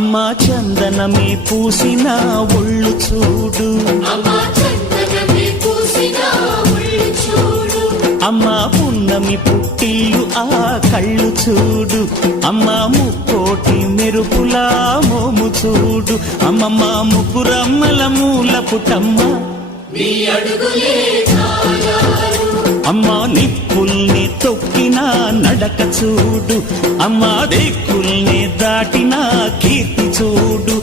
అమ్మా చందనమే పూసిన ఒళ్ళు చూడు, అమ్మా పున్నమి పుట్టిల్లు ఆ కళ్ళు చూడు, అమ్మా ముక్కోటి మెరుపులా మోము చూడు, అమ్మమ్మ ముగ్గురమ్మల మూల పుటమ్మ అమ్మా నిప్పుల్ని తొక్కిన నడక చూడు, అమ్మా దిక్కుల్ని దాటిన కీర్తి చూడు,